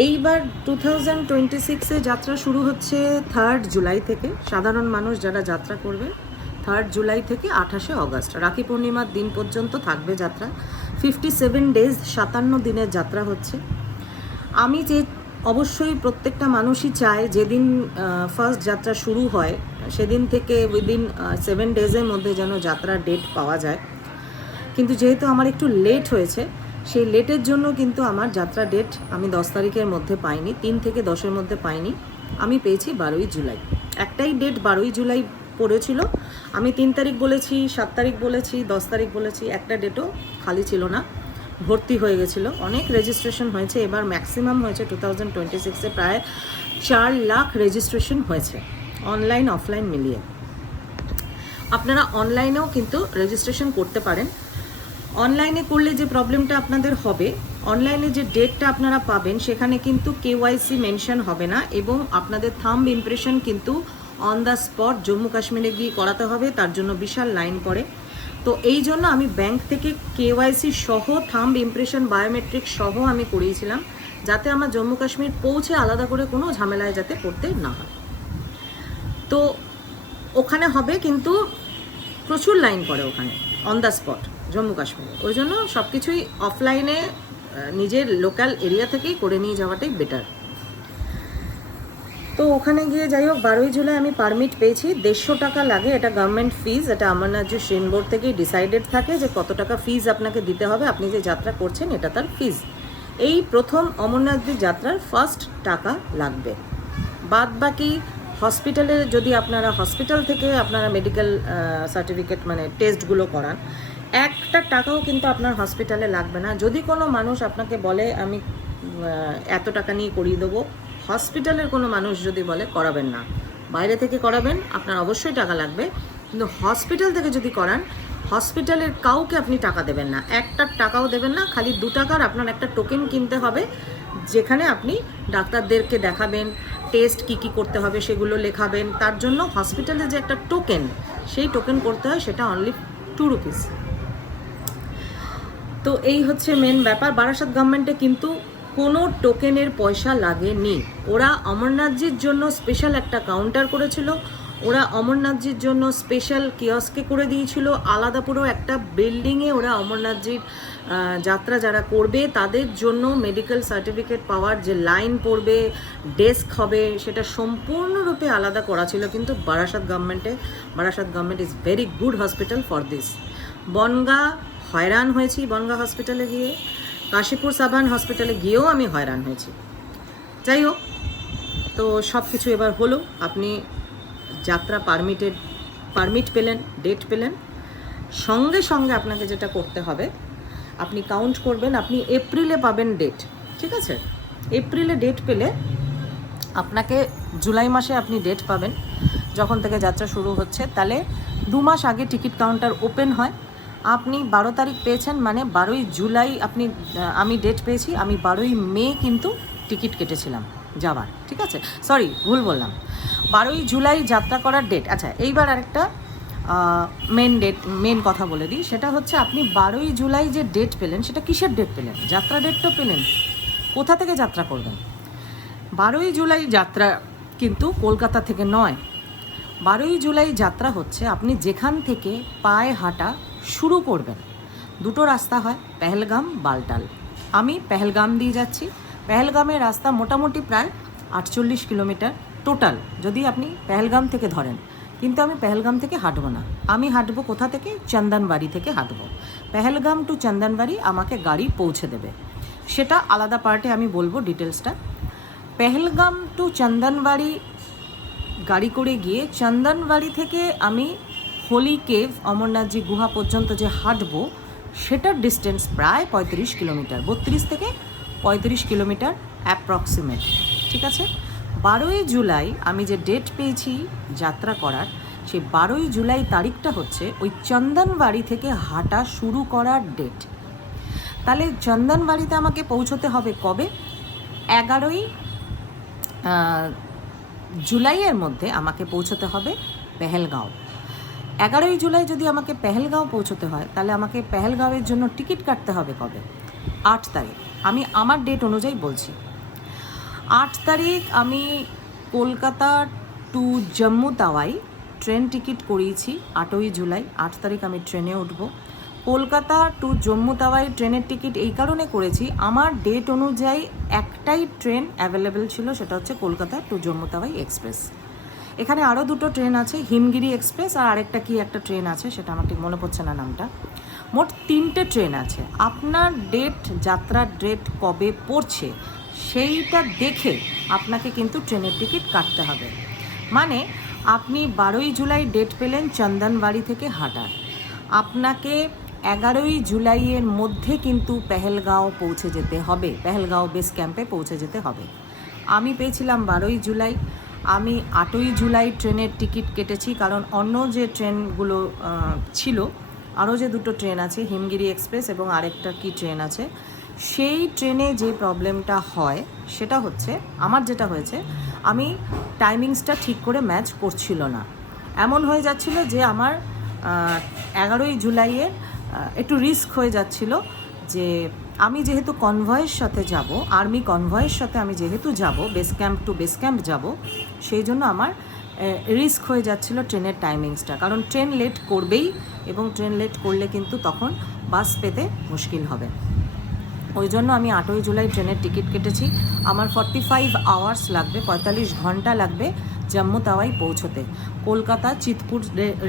এইবার 2026-এ যাত্রা শুরু হচ্ছে 3rd জুলাই থেকে। সাধারণ মানুষ যারা যাত্রা করবে 3rd জুলাই থেকে 28শে অগস্ট, রাখি পূর্ণিমার দিন পর্যন্ত থাকবে যাত্রা। 57 ডেজ, 57 দিনের যাত্রা হচ্ছে। আমি যে অবশ্যই প্রত্যেকটা মানুষই চায় যেদিন ফার্স্ট যাত্রা শুরু হয় সেদিন থেকে উইদিন 7 ডেজের মধ্যে যেন যাত্রার ডেট পাওয়া যায়, কিন্তু যেহেতু আমার একটু লেট হয়েছে, সেই লেটের জন্য কিন্তু আমার যাত্রা ডেট আমি 10 তারিখের মধ্যে পাইনি, 3 থেকে 10-এর মধ্যে পাইনি, আমি পেয়েছি 12ই জুলাই। একটাই ডেট 12ই জুলাই পড়েছিল, আমি 3 তারিখ বলেছি, 7 তারিখ বলেছি, 10 তারিখ বলেছি, একটা ডেটও খালি ছিল না, ভর্তি হয়ে গেছিলো। অনেক রেজিস্ট্রেশন হয়েছে, এবার ম্যাক্সিমাম হয়েছে 2026-এ প্রায় 4 লাখ রেজিস্ট্রেশন হয়েছে, অনলাইন অফলাইন মিলিয়ে। আপনারা অনলাইনেও কিন্তু রেজিস্ট্রেশন করতে পারেন। অনলাইনে করলে যে প্রবলেমটা আপনাদের হবে, অনলাইনে যে ডেটটা আপনারা পাবেন সেখানে কিন্তু KYC মেনশন হবে না, এবং আপনাদের থাম্ব ইমপ্রেশন কিন্তু অন দ্য স্পট জম্মু কাশ্মীরে গিয়ে করাতে হবে, তার জন্য বিশাল লাইন পড়ে। তো এই জন্য আমি ব্যাংক থেকে কেওয়াইসি সহ থাম্ব ইমপ্রেশন বায়োমেট্রিক সহ আমি করিয়েছিলাম, যাতে আমার জম্মু কাশ্মীর পৌঁছে আলাদা করে কোনো ঝামেলায় যাতে পড়তে না হয়। তো ওখানে হবে, কিন্তু প্রচুর লাইন পড়ে ওখানে অন দ্য স্পট জম্মু কাশ্মীরে। ওই জন্য সব কিছুই অফলাইনে নিজের লোকাল এরিয়া থেকেই করে নিয়ে যাওয়াটাই বেটার। তো ওখানে গিয়ে যাই হোক 12ই জুলাই আমি পারমিট পেয়েছি। 150 টাকা লাগে, এটা গভর্নমেন্ট ফিজ, এটা অমরনাথজি শ্রীন বোর্ড থেকেই ডিসাইডেড থাকে যে কত টাকা ফিজ আপনাকে দিতে হবে। আপনি যে যাত্রা করছেন এটা তার ফিজ। এই প্রথম অমরনাথজি যাত্রার ফার্স্ট টাকা লাগবে। বাদ বাকি হসপিটালে যদি আপনারা হসপিটাল থেকে আপনারা মেডিকেল সার্টিফিকেট মানে টেস্টগুলো করান, একটা টাকাও কিন্তু আপনার হসপিটালে লাগবে না। যদি কোনো মানুষ আপনাকে বলে আমি এত টাকা নিয়ে করিয়ে দেবো, হসপিটালের কোনো মানুষ যদি বলে করাবেন না, বাইরে থেকে করাবেন, আপনার অবশ্যই টাকা লাগবে। কিন্তু হসপিটাল থেকে যদি করান, হসপিটালের কাউকে আপনি টাকা দেবেন না, একটা টাকাও দেবেন না। খালি 2 টাকার আপনার একটা টোকেন কিনতে হবে, যেখানে আপনি ডাক্তারদেরকে দেখাবেন, টেস্ট কি কি করতে হবে সেগুলো লেখাবেন। তার জন্য হসপিটালে যে একটা টোকেন, সেই টোকেন করতে হয়, সেটা অনলি 2 রুপিস। তো এই হচ্ছে মেন ব্যাপার। বারাসাত গভর্নমেন্টে কিন্তু কোনো টোকেনের পয়সা লাগেনি। ওরা অমরনাথজির জন্য স্পেশাল একটা কাউন্টার করেছিল, ওরা অমরনাথজির জন্য স্পেশাল কিয়স্কে করে দিয়েছিল, আলাদা পুরো একটা বিল্ডিংয়ে ওরা অমরনাথজির যাত্রা যারা করবে তাদের জন্য মেডিকেল সার্টিফিকেট পাওয়ার যে লাইন পড়বে, ডেস্ক হবে, সেটা সম্পূর্ণরূপে আলাদা করা ছিল। কিন্তু Barasat government is very good hospital for this. Bangaon হয়রান হয়েছি, বনগা হসপিটালে গিয়ে, কাশীপুর সাবান হসপিটালে গিয়েও আমি হয়রান হয়েছি। যাই হোক, তো সব কিছু এবার হলো। আপনি যাত্রা পারমিট পেলেন, ডেট পেলেন, সঙ্গে সঙ্গে আপনাকে যেটা করতে হবে, আপনি কাউন্ট করবেন, আপনি এপ্রিলে পাবেন ডেট, ঠিক আছে? এপ্রিলে ডেট পেলে আপনাকে জুলাই মাসে আপনি ডেট পাবেন যখন থেকে যাত্রা শুরু হচ্ছে। তাহলে 2 মাস আগে টিকিট কাউন্টার ওপেন হয়। আপনি 12 তারিখ পেয়েছেন, মানে 12ই জুলাই আমি ডেট পেয়েছি। আমি 12ই মে কিন্তু টিকিট কেটেছিলাম যাওয়ার, ঠিক আছে? সরি, ভুল বললাম, 12ই জুলাই যাত্রা করার ডেট। আচ্ছা, এইবার আরেকটা মেন কথা বলে দিই, সেটা হচ্ছে আপনি 12ই জুলাই যে ডেট পেলেন, সেটা কিসের ডেট পেলেন? যাত্রা ডেট তো পেলেন, কোথা থেকে যাত্রা করবেন? 12ই জুলাই যাত্রা কিন্তু কলকাতা থেকে নয়। 12ই জুলাই যাত্রা হচ্ছে আপনি যেখান থেকে পায়ে হাঁটা শুরু করবেন। 2টো রাস্তা হয়, পেহেলগাম, বালটাল। আমি পেহেলগাম দিয়ে যাচ্ছি। পেহেলগামের রাস্তা মোটামুটি প্রায় 48 কিলোমিটার টোটাল, যদি আপনি পেহেলগাম থেকে ধরেন। কিন্তু আমি পেহেলগাম থেকে হাঁটবো না, আমি হাঁটবো কোথা থেকে? চন্দনবাড়ি থেকে হাঁটবো। পেহেলগাম টু চন্দনবাড়ি আমাকে গাড়ি পৌঁছে দেবে, সেটা আলাদা পার্টে আমি বলবো ডিটেলসটা। পেহেলগাম টু চন্দনবাড়ি গাড়ি করে গিয়ে চন্দনবাড়ি থেকে আমি হোলি কেভ অমরনাথজি গুহা পর্যন্ত যে হাঁটবো, সেটার ডিস্টেন্স প্রায় 35 কিলোমিটার, 32 থেকে 35 কিলোমিটার অ্যাপ্রক্সিমেট, ঠিক আছে? 12ই জুলাই আমি যে ডেট পেয়েছি যাত্রা করার, সেই 12ই জুলাই তারিখটা হচ্ছে ওই চন্দনবাড়ি থেকে হাঁটা শুরু করার ডেট। তাহলে চন্দনবাড়িতে আমাকে পৌঁছতে হবে কবে? 11ই জুলাইয়ের মধ্যে আমাকে পৌঁছতে হবে পেহেলগাঁও। 11ই জুলাই যদি আমাকে পেহেলগাঁও পৌঁছতে হয়, তাহলে আমাকে পেহেলগাঁওয়ের জন্য টিকিট কাটতে হবে কবে? 8 তারিখ। আমি আমার ডেট অনুযায়ী বলছি। 8 তারিখ আমি Kolkata to Jammu Tawi train ticket করিয়েছি 8ই জুলাই। 8 তারিখ আমি ট্রেনে উঠব। কলকাতা টু জম্মু তাওয়াই ট্রেনের টিকিট এই কারণে করেছি, আমার ডেট অনুযায়ী একটাই ট্রেন অ্যাভেলেবেল ছিল, সেটা হচ্ছে কলকাতা টু জম্মু তাওয়াই এক্সপ্রেস। এখানে আরও 2টো ট্রেন আছে, হিমগিরি এক্সপ্রেস আর আরেকটা কি একটা ট্রেন আছে, সেটা আমার ঠিক মনে পড়ছে না নামটা। মোট 3টে ট্রেন আছে। আপনার ডেট, যাত্রার ডেট কবে পড়ছে সেইটা দেখে আপনাকে কিন্তু ট্রেনের টিকিট কাটতে হবে। মানে আপনি 12ই জুলাই ডেট পেলেন চন্দনবাড়ি থেকে হাঁটার, আপনাকে 11ই জুলাইয়ের মধ্যে কিন্তু পেহেলগাঁও পৌঁছে যেতে হবে, পেহেলগাঁও বেস ক্যাম্পে পৌঁছে যেতে হবে। আমি পেয়েছিলাম 12ই জুলাই, আমি 8ই জুলাই ট্রেনের টিকিট কেটেছি, কারণ অন্য যে ট্রেনগুলো ছিল, আরও যে 2টো ট্রেন আছে, হিমগিরি এক্সপ্রেস এবং আরেকটা কি ট্রেন আছে, সেই ট্রেনে যে প্রবলেমটা হয় সেটা হচ্ছে, আমার যেটা হয়েছে, আমি টাইমিংসটা ঠিক করে ম্যাচ করছিল না। এমন হয়ে যাচ্ছিল যে আমার 11ই জুলাইয়ের একটু রিস্ক হয়ে যাচ্ছিল যে আমি যেহেতু কনভয়ের সাথে যাব, আর্মি কনভয়ের সাথে আমি যেহেতু যাব, base camp to base camp যাব, সেই জন্য আমার রিস্ক হয়ে যাচ্ছিল ট্রেনের টাইমিংসটা, কারণ ট্রেন লেট করবেই এবং ট্রেন লেট করলে কিন্তু তখন বাস পেতে মুশকিল হবে। ওই জন্য আমি 8ই জুলাই ট্রেনের টিকিট কেটেছি। আমার 45 আওয়ার্স লাগবে, 45 ঘন্টা লাগবে জম্মু তাওয়াই পৌঁছতে। কলকাতা চিতপুর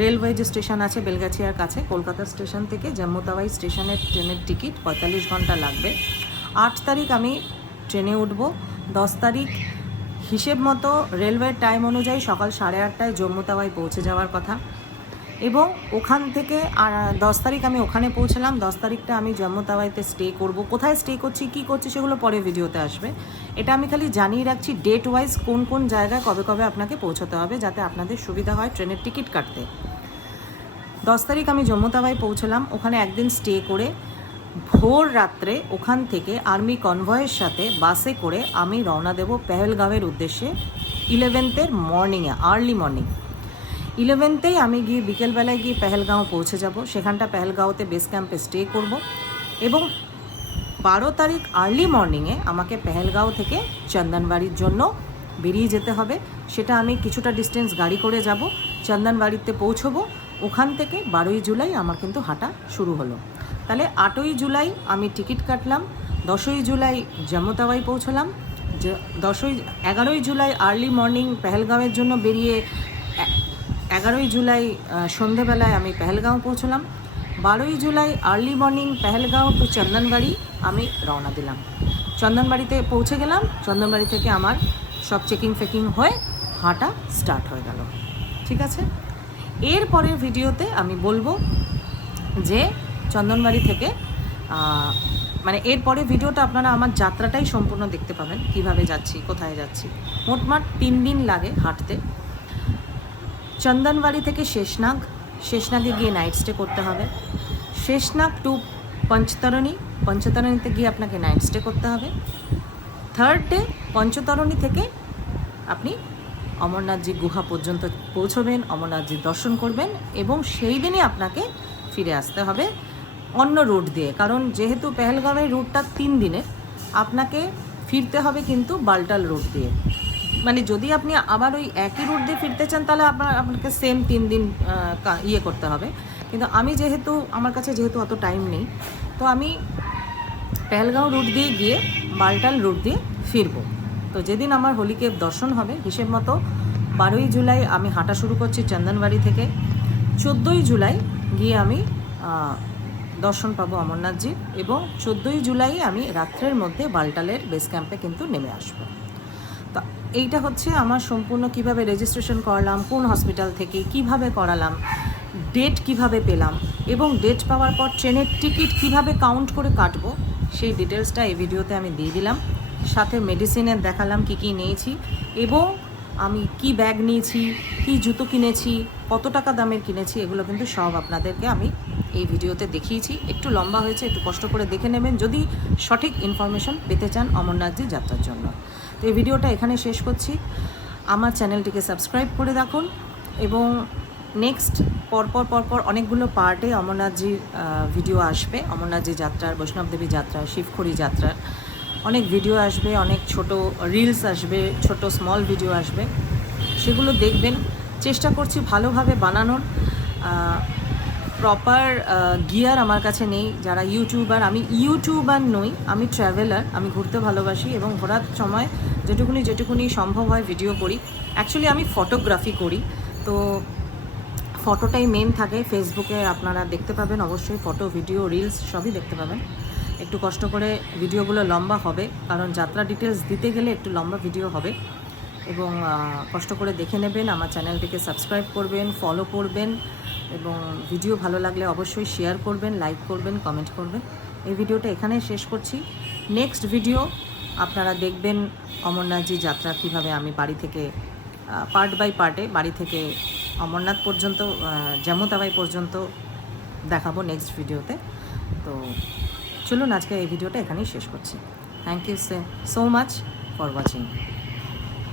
রেলওয়ে যে স্টেশন আছে বেলগাছিয়ার কাছে, কলকাতা স্টেশন থেকে জম্মু তাওয়াই স্টেশনের ট্রেনের টিকিট 45 ঘন্টা লাগবে। 8 তারিখ আমি ট্রেনে উঠব। 10 তারিখ হিসেব মতো রেলওয়ের টাইম অনুযায়ী সকাল 8:30টায় জম্মু তাওয়াই পৌঁছে যাওয়ার কথা, এবং ওখান থেকে 10 তারিখ আমি ওখানে পৌঁছলাম। 10 তারিখটা আমি জম্মু তাওয়াইতে স্টে করব। কোথায় স্টে করছি, কী করছি, সেগুলো পরে ভিডিওতে আসবে। এটা আমি খালি জানিয়ে রাখছি ডেট ওয়াইজ কোন কোন জায়গায় কবে কবে আপনাকে পৌঁছতে হবে, যাতে আপনাদের সুবিধা হয় ট্রেনের টিকিট কাটতে। 10 তারিখ আমি জম্মু তাওয়াই পৌঁছলাম। ওখানে একদিন স্টে করে ভোর রাত্রে ওখান থেকে আর্মি কনভয়ের সাথে বাসে করে আমি রওনা দেব পেহেলগাঁওয়ের উদ্দেশ্যে 11th মর্নিংয়ে, আর্লি মর্নিং। 11th আমি গিয়ে বিকেলবেলায় গিয়ে পেহেলগাঁও পৌঁছে যাব। সেখানটা পেহেলগাঁওতে বেস ক্যাম্পে স্টে করব, এবং 12 তারিখ আর্লি মর্নিংয়ে আমাকে পেহেলগাঁও থেকে চন্দনবাড়ির জন্য বেরিয়ে যেতে হবে। সেটা আমি কিছুটা ডিস্টেন্স গাড়ি করে যাব, চন্দনবাড়িতে পৌঁছবো। ওখান থেকে 12ই জুলাই আমার কিন্তু হাঁটা শুরু হলো। তাহলে 8ই জুলাই আমি টিকিট কাটলাম, 10ই জুলাই জম্মু তাওয়াই পৌঁছলাম, 11ই জুলাই আর্লি মর্নিং পেহেলগাঁওয়ের জন্য বেরিয়ে 11ই জুলাই সন্ধেবেলায় আমি পেহেলগাঁও পৌঁছলাম। 12ই July early morning Pahalgam to Chandanwari আমি রওনা দিলাম। চন্দনবাড়িতে পৌঁছে গেলাম। চন্দনবাড়ি থেকে আমার সব চেকিং ফেকিং হয়ে হাঁটা স্টার্ট হয়ে গেল। ঠিক আছে, এর পরের ভিডিওতে আমি বলবো যে চন্দনবাড়ি থেকে মানে এরপরে ভিডিওটা আপনারা আমার যাত্রাটাই সম্পূর্ণ দেখতে পাবেন, কিভাবে যাচ্ছি, কোথায় যাচ্ছি। মোটমাট 3 দিন লাগে হাঁটতে। চন্দনবাড়ি থেকে শেষনাগ, শেষনাগে গিয়ে নাইট স্টে করতে হবে। শেষনাগ টু পঞ্চতরণী, পঞ্চতরণীতে গিয়ে আপনাকে নাইট স্টে করতে হবে। 3rd ডে পঞ্চতরণী থেকে আপনি অমরনাথজি গুহা পর্যন্ত পৌঁছবেন, অমরনাথজির দর্শন করবেন, এবং সেই দিনই আপনাকে ফিরে আসতে হবে অন্য রুট দিয়ে। কারণ যেহেতু পেহেলগাঁওয়ের রুটটা 3 দিনের, আপনাকে ফিরতে হবে কিন্তু বালটাল রুট দিয়ে। মানে যদি আপনি আবার ওই একই রুট দিয়ে ফিরতে চান তাহলে আপনাকে সেম 3 দিন ইয়ে করতে হবে। কিন্তু আমি যেহেতু আমার কাছে যেহেতু অত টাইম নেই, তো আমি পেহেলগাঁও রুট দিয়ে গিয়ে বালটাল রুট দিয়ে ফিরবো। তো যেদিন আমার হোলি কেভ দর্শন হবে, হিসেব মতো 12ই জুলাই আমি হাঁটা শুরু করছি চন্দনবাড়ি থেকে। 14ই জুলাই গিয়ে আমি দর্শন পাবো অমরনাথজির, এবং 14ই জুলাই আমি রাত্রের মধ্যে বালটালের বেস ক্যাম্পে কিন্তু নেমে আসবো। তো এইটা হচ্ছে আমার সম্পূর্ণ কিভাবে রেজিস্ট্রেশন করলাম, কোন হসপিটাল থেকে কিভাবে করালাম, ডেট কিভাবে পেলাম, এবং ডেট পাওয়ার পর ট্রেনের টিকিট কিভাবে কাউন্ট করে কাটবো, সেই ডিটেলসটা এই ভিডিওতে আমি দিয়ে দিলাম। সাথে মেডিসিনের দেখালাম কী কী নিয়েছি, এবং আমি কি ব্যাগ নিয়েছি, কি জুতো কিনেছি, কত টাকা দামের কিনেছি, এগুলো কিন্তু সব আপনাদেরকে আমি এই ভিডিওতে দেখিয়েছি। একটু লম্বা হয়েছে, একটু কষ্ট করে দেখে নেবেন যদি সঠিক ইনফরমেশন পেতে চান অমরনাথজি যাত্রার জন্য। তো এই ভিডিওটা এখানে শেষ করছি। আমার চ্যানেলটিকে সাবস্ক্রাইব করে রাখুন, এবং নেক্সট পরপর অনেকগুলো পার্টে অমরনাথজির ভিডিও আসবে। অমরনাথজি যাত্রার, বৈষ্ণবদেবী যাত্রা, শিবখড়ি যাত্রার অনেক ভিডিও আসবে, অনেক ছোট রিলস আসবে, ছোট স্মল ভিডিও আসবে, সেগুলো দেখবেন। চেষ্টা করছি ভালোভাবে বানানোর। প্রপার গিয়ার আমার কাছে নেই। যারা ইউটিউবার, আমি ইউটিউবার নই, আমি ট্রাভেলার, আমি ঘুরতে ভালোবাসি, এবং ঘোরার সময় যেটুকুনি সম্ভব হয় ভিডিও করি। অ্যাকচুয়ালি আমি ফটোগ্রাফি করি, তো ফটোটাই মেন থাকে। ফেসবুকে আপনারা দেখতে পাবেন অবশ্যই, ফটো, ভিডিও, রিলস সবই দেখতে পাবেন। একটু কষ্ট করে ভিডিওগুলো লম্বা হবে, কারণ যাত্রা ডিটেলস দিতে গেলে একটু লম্বা ভিডিও হবে, এবং কষ্ট করে দেখে নেবেন। আমার চ্যানেলটিকে সাবস্ক্রাইব করবেন, ফলো করবেন, এবং ভিডিও ভালো লাগলে অবশ্যই শেয়ার করবেন, লাইক করবেন, কমেন্ট করবেন। এই ভিডিওটা এখানে শেষ করছি। নেক্সট ভিডিও আপনারা দেখবেন অমরনাথজি যাত্রা কিভাবে আমি বাড়ি থেকে পার্ট বাই পার্টে বাড়ি থেকে অমরনাথ পর্যন্ত, জম্মু তাওয়াই পর্যন্ত দেখাবো নেক্সট ভিডিওতে। তো চলুন আজকে এই ভিডিওটা এখানেই শেষ করছি। Thank you so much for watching.